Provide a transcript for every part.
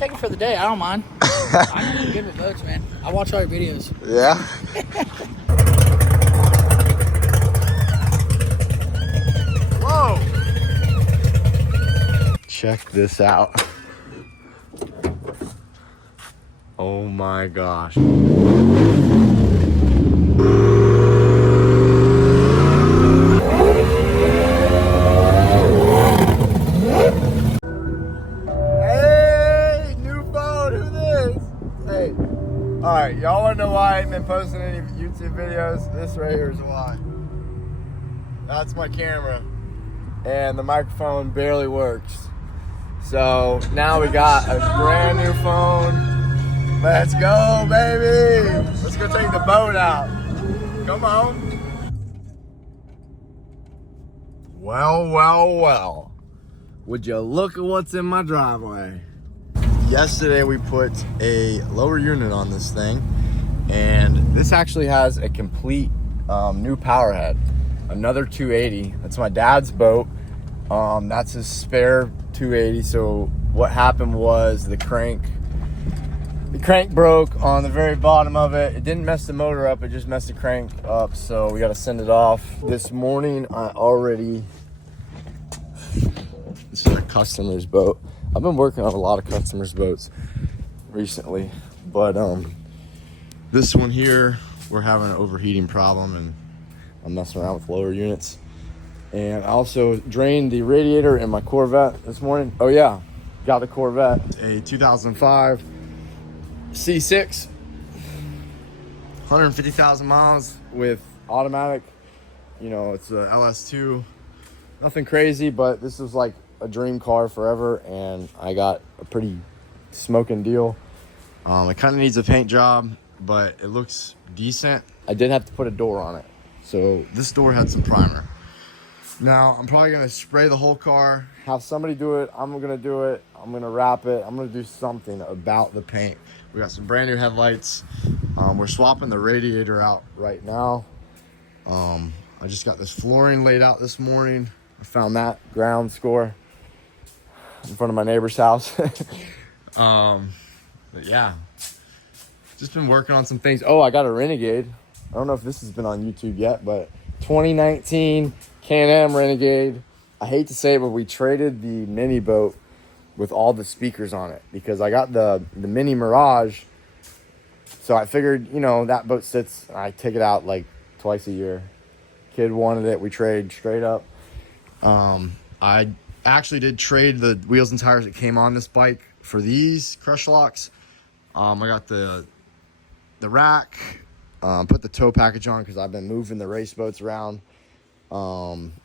take it for the day. I don't mind. I'm good with boats, man. I watch all your videos. Yeah. Whoa! Check this out. Oh my gosh. Hey, new phone, who this? Hey. Alright, y'all wanna know why I ain't been posting any YouTube videos? This right here is why. That's my camera. And the microphone barely works. So now we got a brand new phone. Let's go, baby! Let's go take the boat out. Come on. Well, well, well. Would you look at what's in my driveway? Yesterday we put a lower unit on this thing, and this actually has a complete new power head. Another 280. That's my dad's boat. That's his spare 280. So what happened was the crank broke on the very bottom of it. It didn't mess the motor up, it just messed the crank up. So we got to send it off. This morning this is a customer's boat. I've been working on a lot of customers' boats recently, but this one here, we're having an overheating problem, and I'm messing around with lower units. And I also drained the radiator in my Corvette this morning. Oh yeah, got the Corvette, a 2005 C6, 150,000 miles with automatic. You know, it's a LS2. Nothing crazy, but this is like a dream car forever, and I got a pretty smoking deal. It kind of needs a paint job, but it looks decent. I did have to put a door on it, so this door had some primer. Now I'm probably gonna spray the whole car, have somebody do it. I'm gonna do it. I'm gonna wrap it. I'm gonna do something about the paint. We got some brand new headlights. We're swapping the radiator out right now. I just got this flooring laid out this morning. I found that ground score in front of my neighbor's house. But yeah, just been working on some things. Oh, I got a Renegade. I don't know if this has been on YouTube yet, but 2019 Can-Am Renegade. I hate to say it, but we traded the mini boat with all the speakers on it because I got the mini Mirage. So I figured, you know, that boat sits, I take it out like twice a year. Kid wanted it, we trade straight up. I actually did trade the wheels and tires that came on this bike for these crush locks. I got the rack, put the tow package on because I've been moving the race boats around.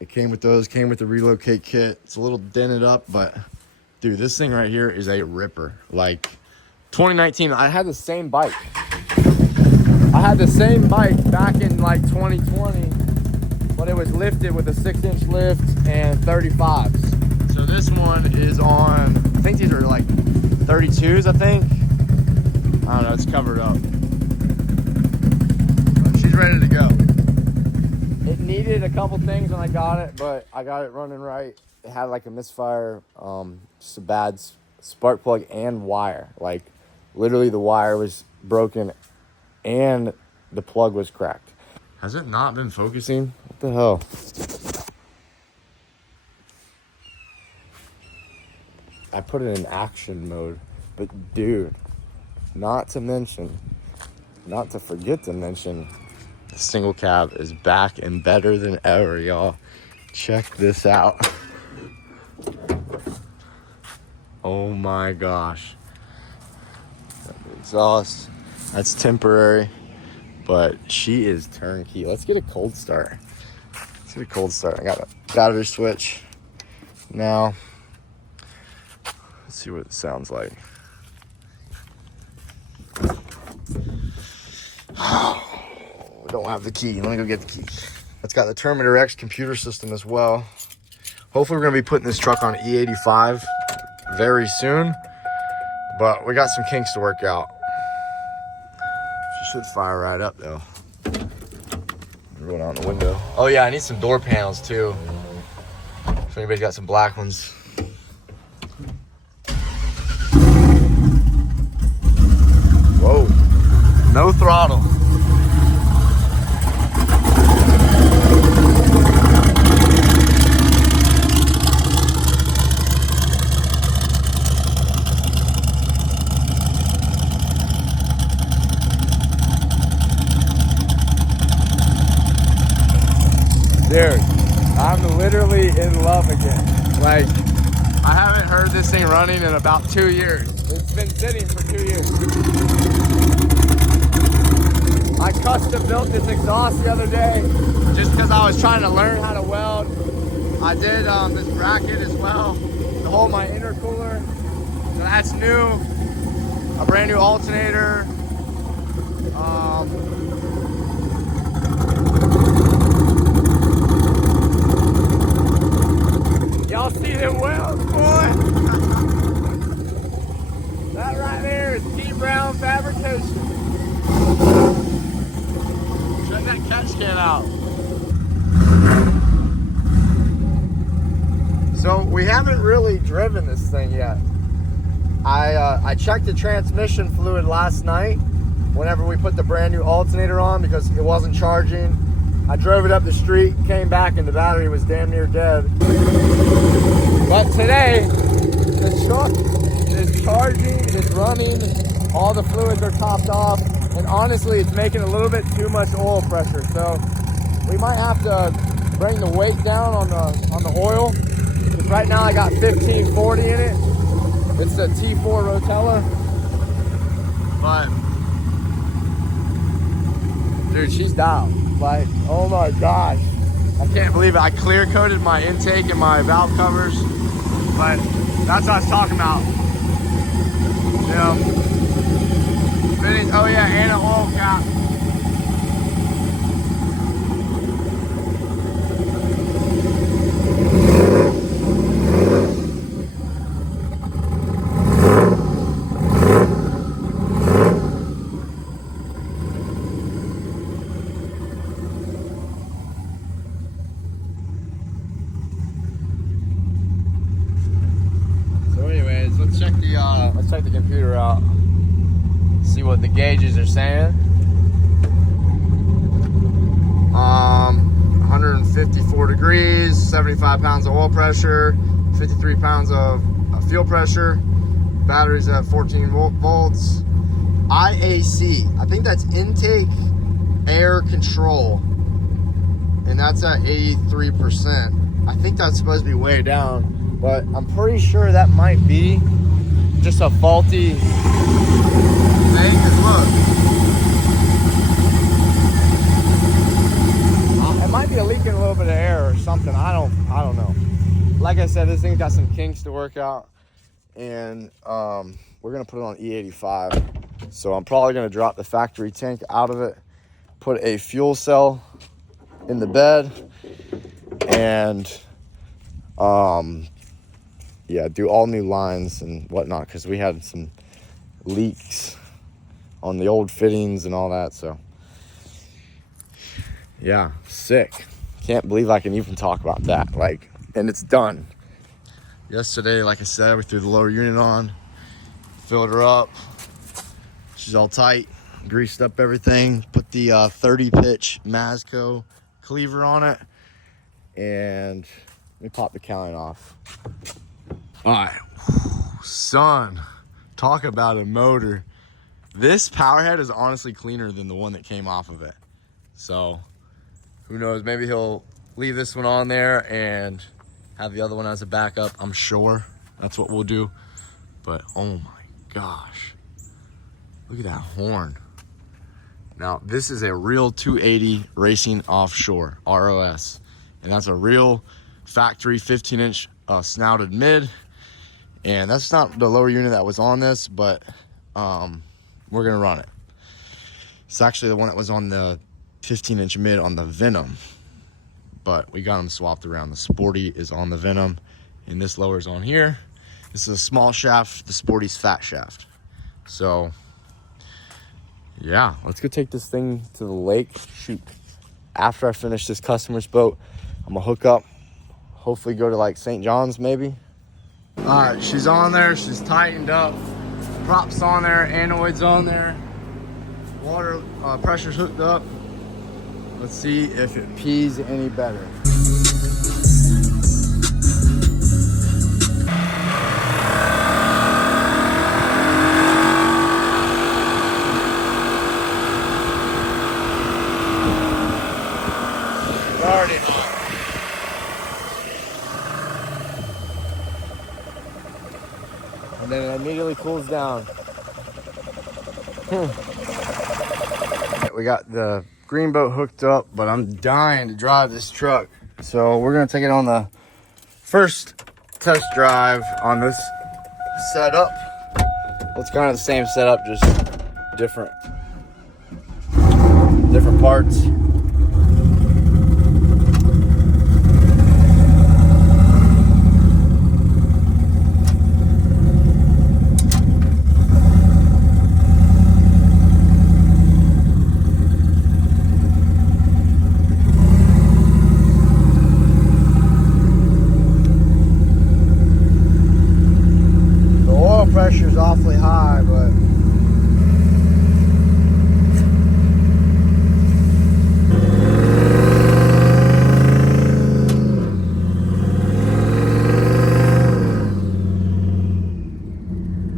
It came with those, came with the relocate kit. It's a little dented up, but dude, this thing right here is a ripper. Like 2019, I had the same bike. I had the same bike back in like 2020, but it was lifted with a 6-inch lift and 35s. So this one is on, I think these are like 32s, I think. I don't know, it's covered up. But she's ready to go. It needed a couple things when I got it, but I got it running right. It had like a misfire, just a bad spark plug and wire. Like literally the wire was broken and the plug was cracked. Has it not been focusing? What the hell? I put it in action mode, but dude, not to forget to mention, the single cab is back and better than ever, y'all. Check this out. Oh my gosh. The exhaust, that's temporary, but she is turnkey. Let's get a cold start. I got a battery switch now. Let's see what it sounds like. We don't have the key. Let me go get the key. It's got the Terminator X computer system as well. Hopefully we're going to be putting this truck on E85 very soon, but we got some kinks to work out. She should fire right up though. Roll down the window. Oh yeah, I need some door panels too. If anybody's got some black ones. No throttle. Dude, I'm literally in love again. Like, I haven't heard this thing running in about 2 years. It's been sitting for 2 years. I custom built this exhaust the other day just because I was trying to learn how to weld. I did this bracket as well to hold my intercooler. So that's new. A brand new alternator. Y'all see them welds, boy? That right there is T. Brown Fabrication. Shut that catch can out. So we haven't really driven this thing yet. I checked the transmission fluid last night whenever we put the brand new alternator on because it wasn't charging. I drove it up the street, came back, and the battery was damn near dead. But today, the truck is charging, it's running, all the fluids are topped off, and honestly, it's making a little bit too much oil pressure. So we might have to bring the weight down on the oil. Because right now I got 1540 in it. It's a T4 Rotella. But dude, she's dialed. Like, oh my gosh. I can't believe it. I clear coated my intake and my valve covers. But that's what I was talking about. Fittings, oh yeah, and an oil cap. Let's check the computer out. See what the gauges are saying. 154 degrees, 75 pounds of oil pressure, 53 pounds of fuel pressure. Batteries at 14 volts. IAC, I think that's intake air control, and that's at 83%. I think that's supposed to be way down, but I'm pretty sure that might be just a faulty thing. Look, it might be leaking a little bit of air or something. I don't know. Like I said, this thing's got some kinks to work out, and we're gonna put it on E85. So I'm probably gonna drop the factory tank out of it, put a fuel cell in the bed, and yeah, do all new lines and whatnot, because we had some leaks on the old fittings and all that. So yeah, sick. Can't believe I can even talk about that. Like, and it's done. Yesterday, like I said, we threw the lower unit on, filled her up. She's all tight, greased up everything, put the 30 pitch Masco cleaver on it, and let me pop the cowling off. All right, son, talk about a motor. This power head is honestly cleaner than the one that came off of it. So who knows, maybe he'll leave this one on there and have the other one as a backup. I'm sure that's what we'll do. But oh my gosh, look at that horn. Now this is a real 280 Racing Offshore, ROS. And that's a real factory 15-inch snouted mid. And that's not the lower unit that was on this, but we're gonna run it. It's actually the one that was on the 15-inch mid on the Venom, but we got them swapped around. The Sporty is on the Venom, and this lower is on here. This is a small shaft, the Sporty's fat shaft. So yeah, let's go take this thing to the lake. Shoot, after I finish this customer's boat, I'm gonna hook up, hopefully go to like St. John's maybe. All right, she's on there, she's tightened up, props on there, anoids on there. Water pressure's hooked up. Let's see if it pees any better. Already hot. And then it immediately cools down. We got the green boat hooked up, but I'm dying to drive this truck. So we're gonna take it on the first test drive on this setup. Well, it's kind of the same setup, just different parts. Pressure's awfully high, but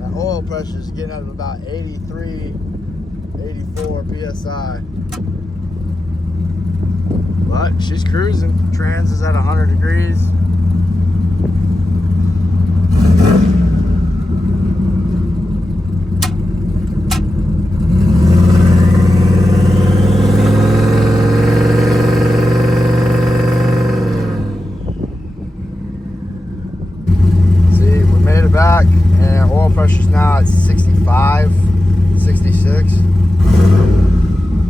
that oil pressure is getting up to about 83, 84 psi. But she's cruising. Trans is at 100 degrees. Back, and oil pressure's now at 65, 66.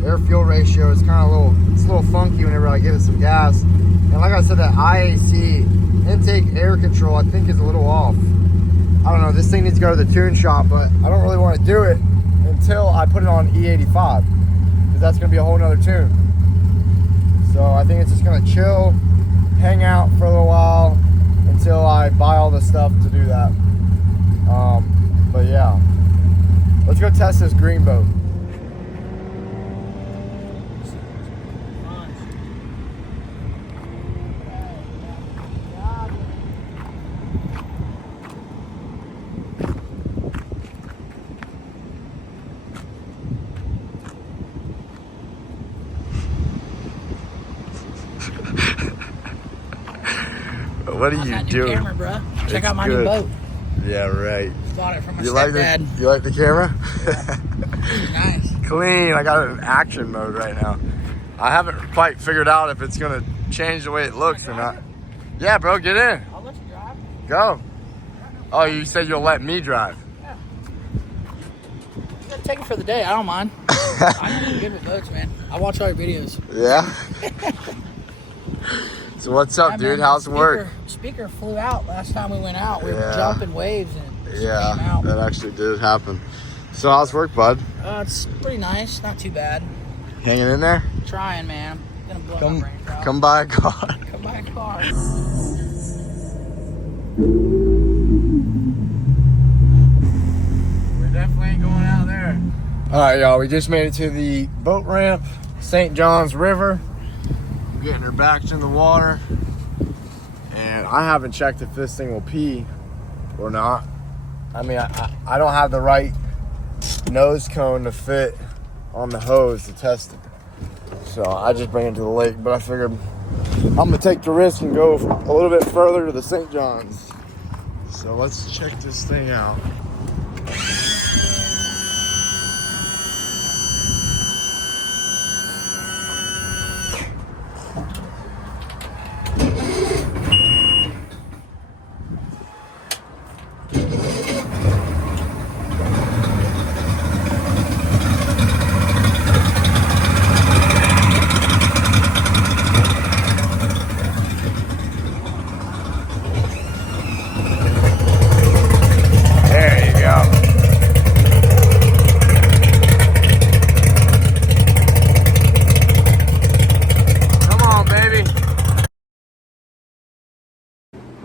Air fuel ratio is kind of a little funky whenever I give it some gas. And like I said, that IAC intake air control I think is a little off. I don't know, this thing needs to go to the tune shop, but I don't really want to do it until I put it on E85, because that's going to be a whole nother tune. So I think it's just going to chill, hang out for a little while until I buy all the stuff to do that. But yeah, let's go test this green boat. What are you doing? Camera, bro. Check out my new boat. Yeah, right. Bought it from my stepdad. You like the camera? Yeah. Nice. Clean. I got it in action mode right now. I haven't quite figured out if it's gonna change the way it looks or not. Yeah, bro, get in. I'll let you drive. Go. Oh, you said you'll let me drive. Yeah. You gotta take it for the day. I don't mind. I'm good with boats, man. I watch all your videos. Yeah. So what's up, dude? Man, How's the work? Speaker flew out last time we went out. We were Yeah. jumping waves and it came out. That actually did happen. So how's work, bud? It's pretty nice. Not too bad. Hanging in there? Trying, man. Gonna blow my brains out. Come buy a car. Come buy a car. We definitely ain't going out there. All right, y'all. We just made it to the boat ramp, St. Johns River. We're getting her back in the water. And I haven't checked if this thing will pee or not. I mean, I don't have the right nose cone to fit on the hose to test it. So I just bring it to the lake, but I figured I'm gonna take the risk and go a little bit further to the St. Johns. So let's check this thing out.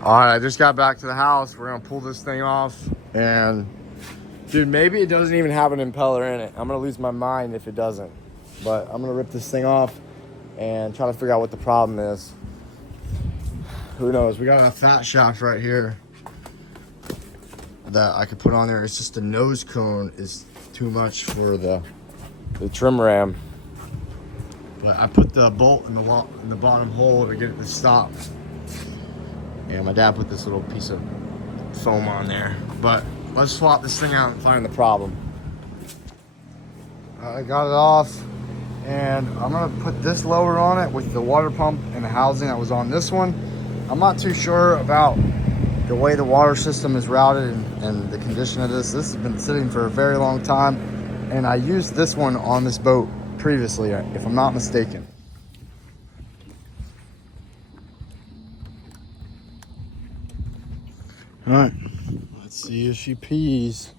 All right, I just got back to the house. We're gonna pull this thing off and Dude, maybe it doesn't even have an impeller in it. I'm gonna lose my mind if it doesn't. But I'm gonna rip this thing off and try to figure out what the problem is. Who knows? We got a fat shaft right here that I could put on there. It's just the nose cone is too much for the trim ram. But I put the bolt in the bottom hole to get it to stop. And my dad put this little piece of foam on there. But let's swap this thing out and find the problem. I got it off, and I'm gonna put this lower on it with the water pump and the housing that was on this one. I'm not too sure about the way the water system is routed and the condition of this. This has been sitting for a very long time, and I used this one on this boat previously, if I'm not mistaken. All right, let's see if she pees.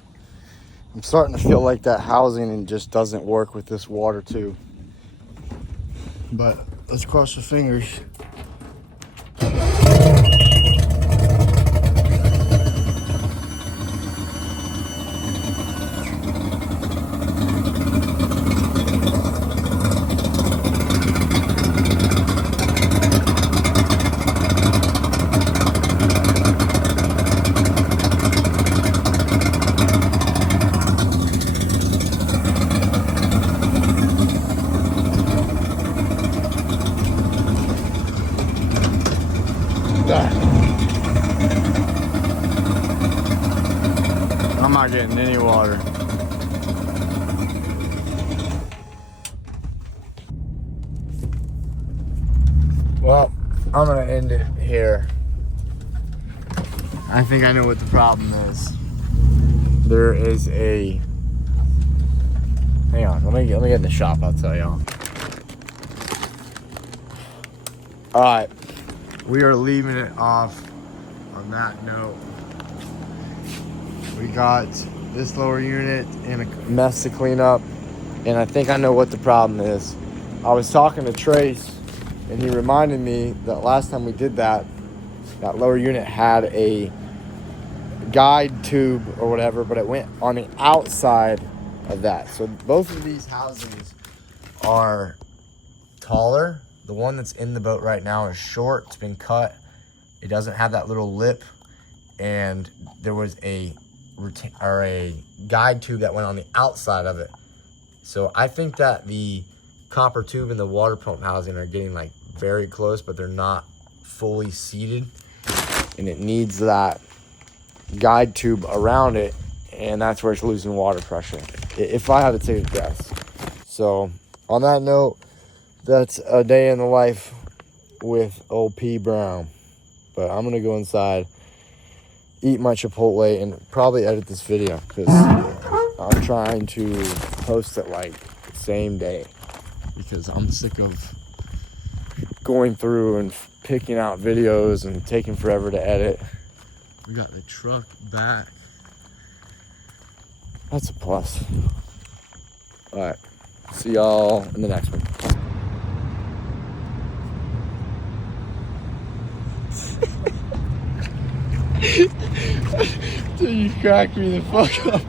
I'm starting to feel like that housing just doesn't work with this water too. But let's cross the fingers. I'm not getting any water. Well, I'm gonna end it here. I think I know what the problem is. There is a... Hang on, let me get in the shop, I'll tell y'all. Alright, we are leaving it off on that note. We got this lower unit in a mess to clean up, and I think I know what the problem is. I was talking to Trace, and he reminded me that last time we did that lower unit had a guide tube or whatever, but it went on the outside of that. So both of these housings are taller. The one that's in the boat right now is short. It's been cut. It doesn't have that little lip, and there was a guide tube that went on the outside of it. So I think that the copper tube and the water pump housing are getting like very close, but they're not fully seated, and it needs that guide tube around it, and that's where it's losing water pressure, if I had to take a guess. So on that note, that's a day in the life with old P Brown. But I'm gonna go inside, eat my Chipotle, and probably edit this video because I'm trying to post it like the same day, because I'm sick of going through and picking out videos and taking forever to edit. We got the truck back. That's a plus. All right, see y'all in the next one. Dude, you cracked me the fuck up.